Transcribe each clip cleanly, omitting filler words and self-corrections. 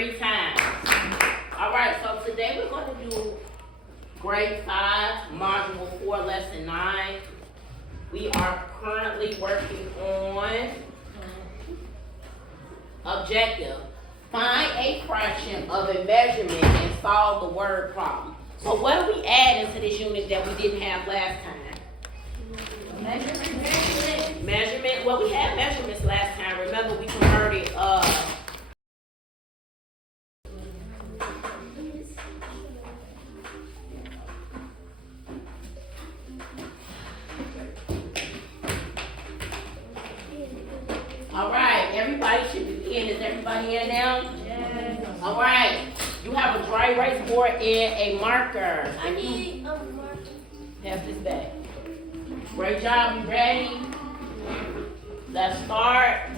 3 times. All right, so today we're going to do grade 5, module 4, lesson 9. We are currently working on objective. Find a fraction of a measurement and solve the word problem. So what are we adding to this unit that we didn't have last time? Measurement. Well, we had measurements last time. Remember, we converted all right, everybody should be in. Is everybody in now? Yes. All right. You have a dry erase board and a marker. I need a marker. Pass this back. Great job. You ready? Let's start.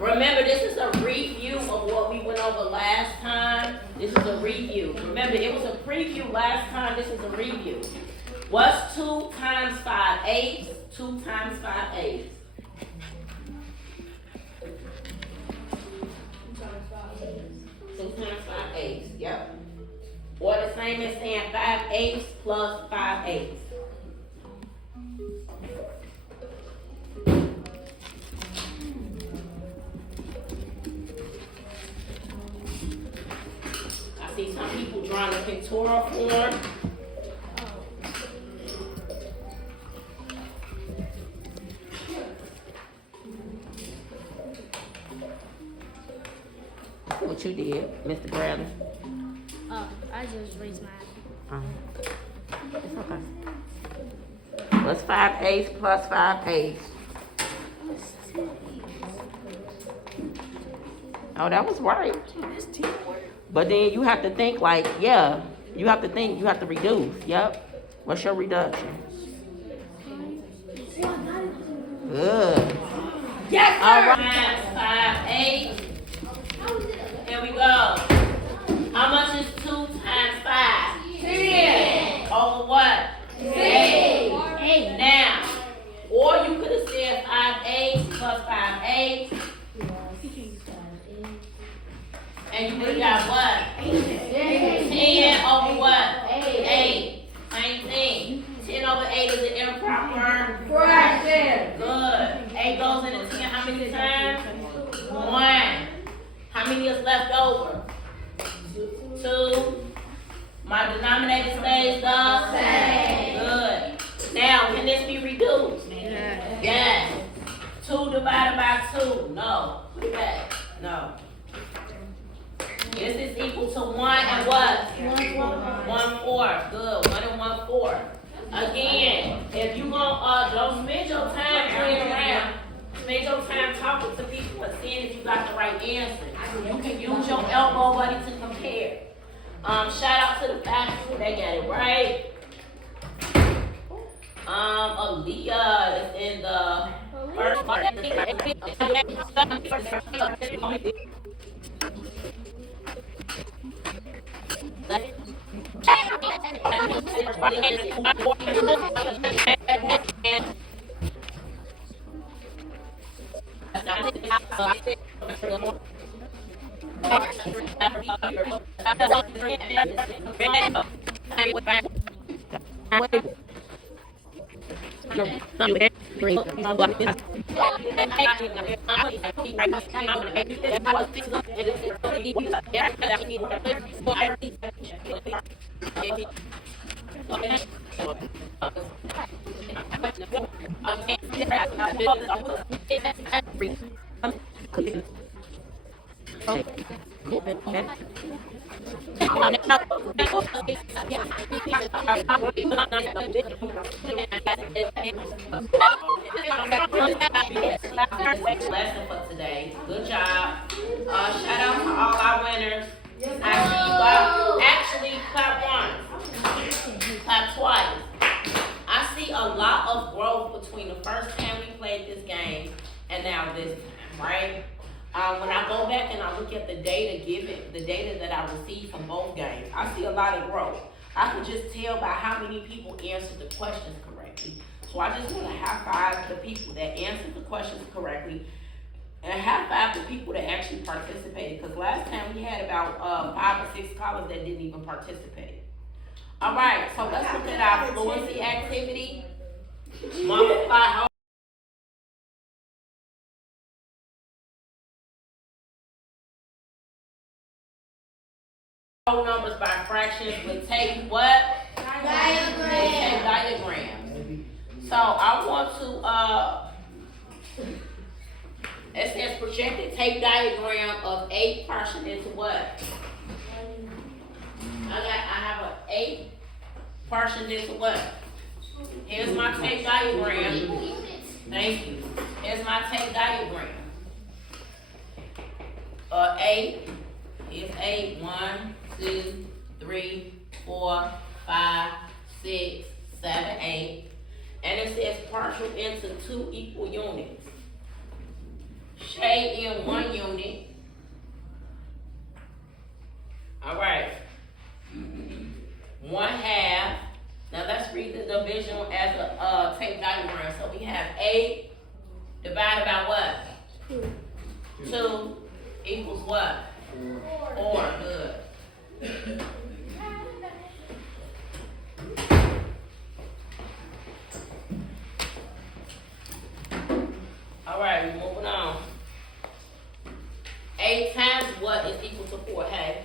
Remember, this is a review of what we went over last time. This is a review. Remember, it was a preview last time. This is a review. What's 2 times 5/8? 2 times 5/8. 2 times 5/8. Yep. Or the same as saying 5/8 plus 5/8. I see some people drawing a pictorial form. What you did, Mr. Bradley? I just raised my hand. It's okay. What's 5/8 plus 5/8? Oh, that was right. But then you have to think like, yeah, you have to think, you have to reduce. Yep. What's your reduction? Good. Yes, sir. All right. 5/8. Here we go. How much is 2 times 5? 10. Over what? 8. Now, or you could have said 5/8 plus 5/8. And you would have got what? 10 over what? 8. Same thing. 10 over 8 is an improper fraction. Good. 8 goes into 10 how many times? 1. How many is left over? 2. My denominator stays the same. Good. Now, can this be reduced? Yes. 2 divided by 2. No. Put it back. No. This is equal to 1 and what? 1/4. Good. 1 and 1/4. Again, if you don't spend your time playing around, spend your time talking to people and seeing if you got the right answer. You can use your elbow buddy to compare. Shout out to the faculty, they got it right. Aaliyah is in the first part. Lesson for today. Good job. Shout out to all our winners. Actually, clap once. Clap twice. I see a lot of growth between the first time we played this game and now this time, right? When I go back and I look at the data the data that I received from both games, I see a lot of growth. I can just tell by how many people answered the questions correctly. So I just want to high five the people that answered the questions correctly. And high five the people that actually participated, because last time we had about 5 or 6 callers that didn't even participate. All right, so let's look at our fluency activity. Multiply whole numbers by fractions. We take what? Diagram. We take diagrams. So I want to it says projected tape diagram of 8 partitioned into what? I have an 8 partitioned into what? Here's my tape diagram. Thank you. Here's my tape diagram. 8 is 8. 1, 2, 3, 4, 5, 6, 7, 8. And it says partial into 2 equal units. Shade in 1 unit. Alright. 1/2. Now let's read the division as a tape diagram. So we have 8 divided by what? 2 equals what? 4. Good. Alright, we're moving on. 8 times what is equal to 4? Hey.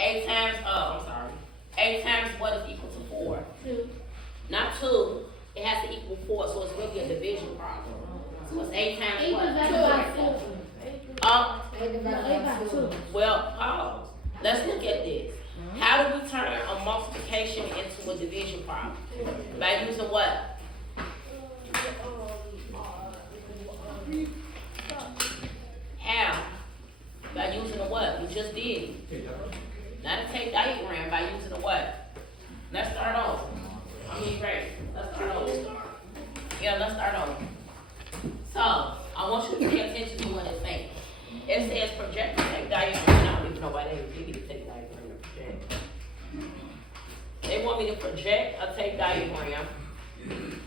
8 times, I'm sorry. 8 times what is equal to 4? 2. Not 2. It has to equal 4, so it's really a division problem. So it's 8 times 8 what? divided by 4. 8 divided by 2. Well, pause. Let's look at this. How do we turn a multiplication into a division problem? By using what? How? By using a what? We just did. Not a tape diagram, by using a what? Let's start over. Great. Let's start over. Yeah, let's start over. So, I want you to pay attention to what it's saying. It says project the tape diagram. I don't even know why they would give me the tape diagram to project. They want me to project a tape diagram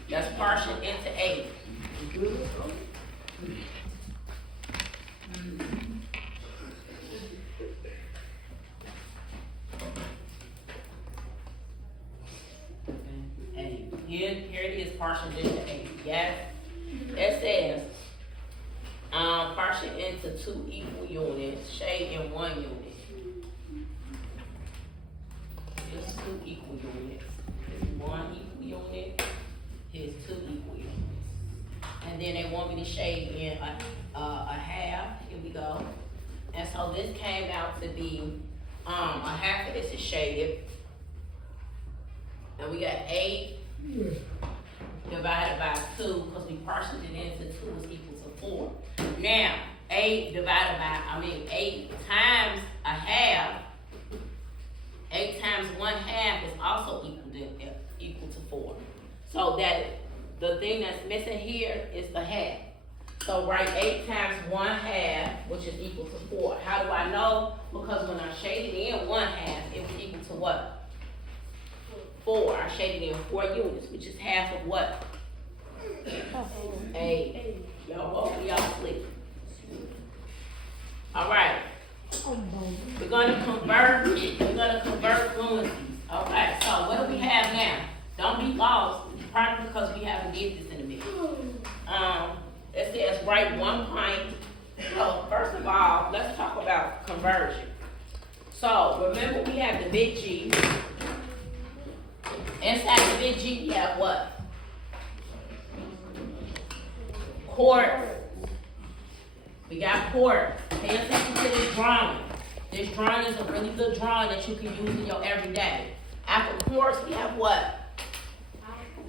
that's partitioned into 8. Here it is, partitioned into 8. Yes? It says, partitioned into 2 equal units, shade in 1 unit. Here's 2 equal units. Here's 1 equal unit. Here's 2 equal units. And then they want me to shade in a half. Here we go. And so this came out to be, a half of this is shaded. And we got 8 divided by 2, because we partitioned it into 2 is equal to 4. Now, 8 times a half, 8 times 1/2 is also equal to 4. So that the thing that's missing here is the half. So write 8 times 1/2, which is equal to 4. How do I know? Because when I shaded in 1/2, it was equal to what? 4. I shaded in 4 units, which is half of what? 8. Y'all, both of y'all sleep. All right. We're gonna convert fluencies. Okay. So what do we have now? Don't be lost, probably because we haven't did this in a minute. It says write 1 pint. So first of all, let's talk about conversion. So remember, we have the big G. Inside the big G, we have what? Quarts. We got quarts. Pay attention to this drawing. This drawing is a really good drawing that you can use in your everyday. After quarts, we have what?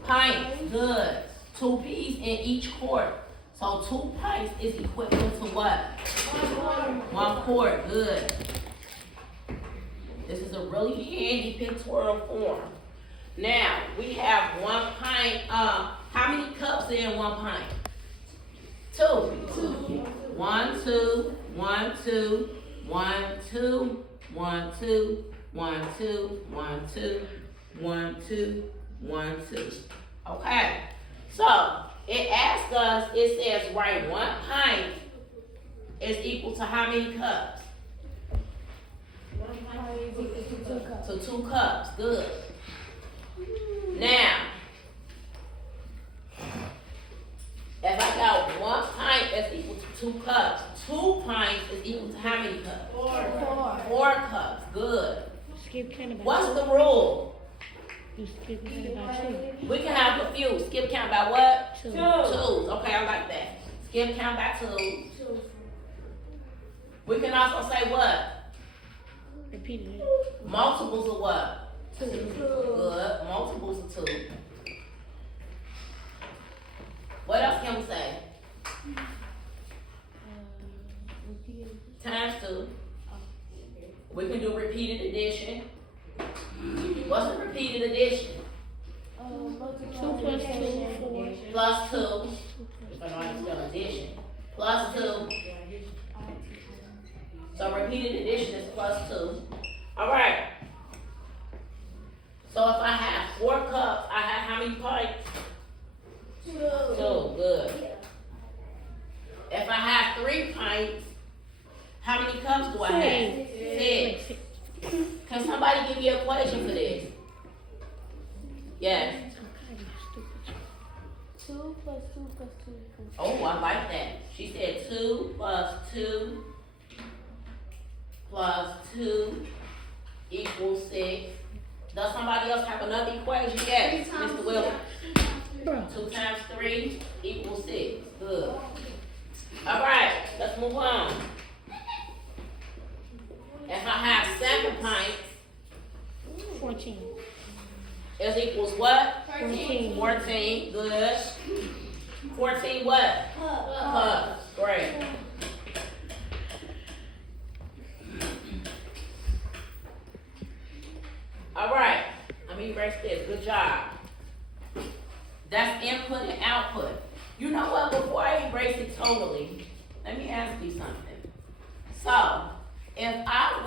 Pints. Good. 2 P's in each quart. So 2 pints is equivalent to what? 1 quart. Good. This is a really handy pictorial form. Now, we have 1 pint. How many cups are in 1 pint? 2. 1, 2, 1, 2, 1, 2, 1, 2, 1, 2, 1, 2, 1, 2, 1, 2. Okay. So it asks us, it says write 1 pint is equal to how many cups? To 2 cups. Good. Now, if I got 1 pint that's equal to 2 cups, 2 pints is equal to how many cups? 4 cups. Good. Skip count about What's the rule? You skip count about 2. We can have a few. Skip count by what? 2. 2s. Okay, I like that. Skip count by 2. We can also say what? Repeat it. Multiples of what? 2. Good. Multiples of 2. What else can we say? Repeat it. Times 2. We can do repeated addition. What's a repeated addition? 2 plus 2, 4. Plus 2. I know how to spell addition. Plus 2. So repeated addition is plus 2. Alright. So if I have 4 cups, I have how many pints? 2. Good. If I have 3 pints, how many cups do I have? 6. Can somebody give me an equation for this? Yes. 2 plus 2 plus 2 equals Oh, I like that. She said 2 plus 2 plus 2 equals 6. Does somebody else have another equation? Yes, Mr. Willis. 2 times 3 equals 6. Good. All right, let's move on. If I have 7 pints, 14. it equals what? 14. 14. Good. 14 what? Cups. Great. All right. Let me erase this. Good job. That's input and output. You know what? Before I erase it totally, let me ask you something. So, if I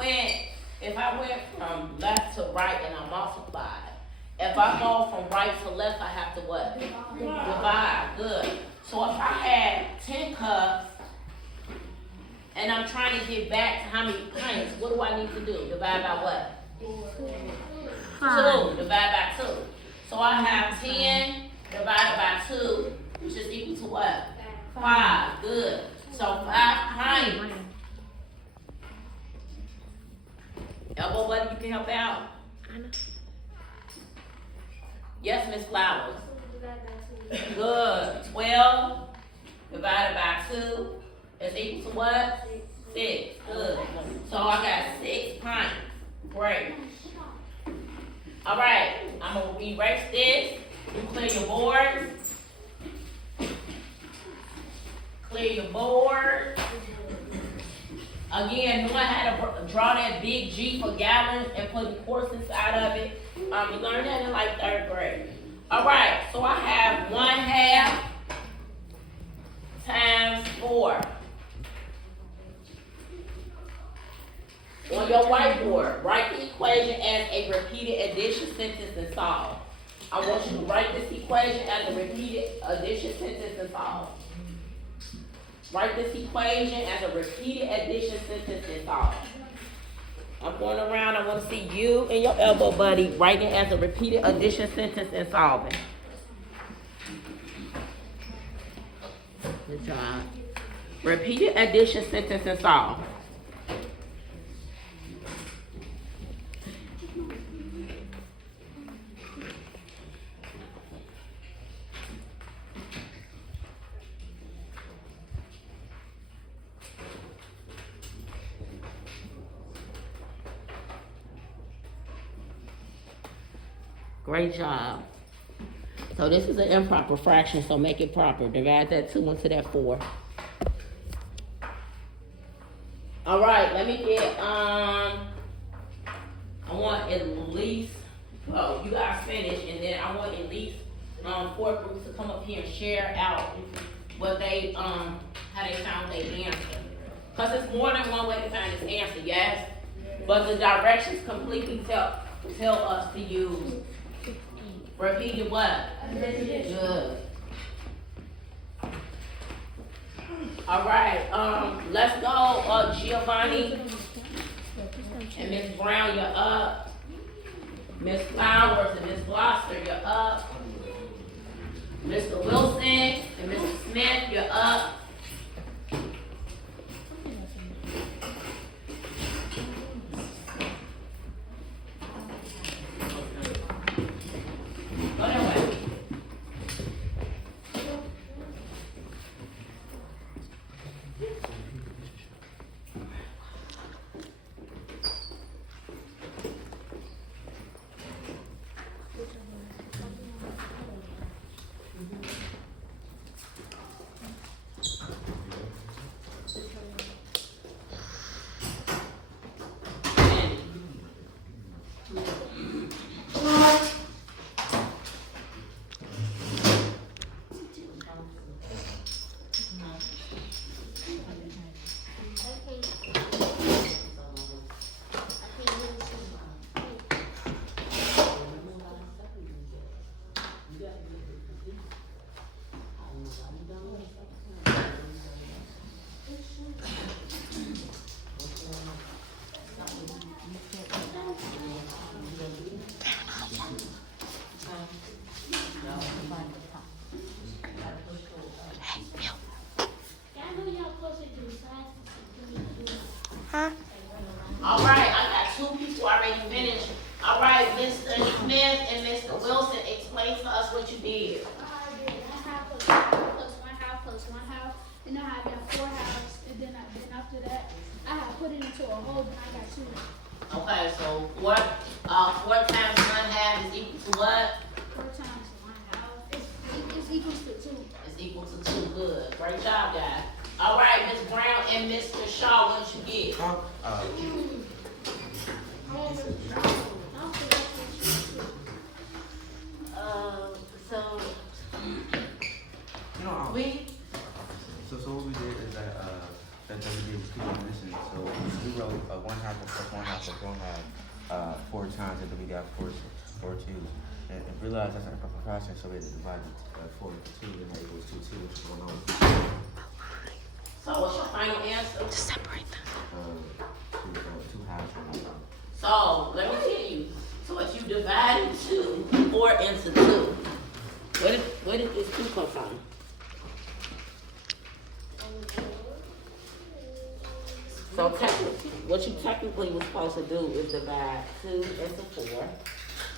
went from left to right and I multiplied, if I go from right to left, I have to what? Divide. Good. So if I had 10 cups and I'm trying to get back to how many pints, what do I need to do? Divide by what? 2. Divide by 2. So I have 10 divided by 2, which is equal to what? 5. Good. So 5 pints. Elbow buddy, you can help out. Yes, Miss Flowers. Good. 12 divided by 2 is equal to what? 6. Good. So I got 6 pints. Great. All right. I'm going to erase this. You clear your board. Clear your board. Again, one had to draw that big G for gallons and put the quarts inside of it. You learned that in like 3rd grade. All right, so I have 1/2 times 4. On your whiteboard, write the equation as a repeated addition sentence and solve. I want you to write this equation as a repeated addition sentence and solve. Write this equation as a repeated addition sentence and solve. I'm going around. I want to see you and your elbow buddy writing as a repeated addition sentence and solving. Good job. Repeated addition sentence and solve. Great job. So this is an improper fraction, so make it proper. Divide that 2 into that 4. All right, let me get, I want at least, oh, you guys finish, and then I want at least 4 groups to come up here and share out what they, how they found their answer. Because it's more than one way to find this answer, yes? But the directions completely tell us to use Repeated what? Good. All right, let's go, Giovanni and Miss Brown, you're up. Miss Flowers and Miss Gloucester, you're up. Mr. Wilson and Mr. Smith, you're up. Go that way. All right, I got 2 people already finished. All right, Mr. Smith and Mr. Wilson, explain to us what you did. I did a half plus 1 half plus 1 half, and I got 4 halves, and then after that, I had put it into a whole, and I got 2. Okay, so 4 times 1 half is equal to what? 4 times 1 half, it's equals to 2. It's equal to 2. Good. Great job, guys. All right, Ms. Brown and Mr. Shaw, what did you get? So what we did is that we did recognition. So we wrote 1 half plus 1 half plus 1 half 4 times, and then we got 4 twos. And realized that's a proper fraction, so we divided 4 into 2, and that equals 2 2, which is 1 over. So what's your final answer? To separate them. 2 halves and 1 half. So let me tell you. So if you divide 4 into 2, where did this 2 come from? So technically, what you technically was supposed to do is divide 2 into 4.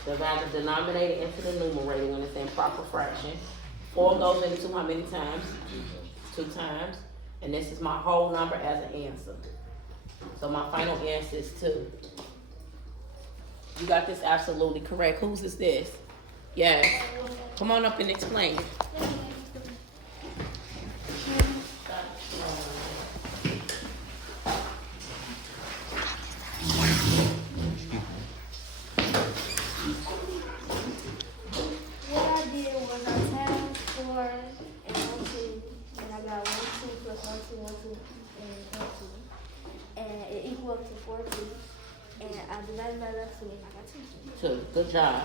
Divide the denominator into the numerator when it's in proper fraction. 4 goes into how many times? 2 times. And this is my whole number as an answer. So my final answer is 2. You got this absolutely correct. Whose is this? Yes. Come on up and explain. What I did was I times 4 and 1 2, and I got 1 2 plus 1 2 1 2 and 1 2, and it equals to 4 2, and I divided by that 2 and I got 2. 2. Good job.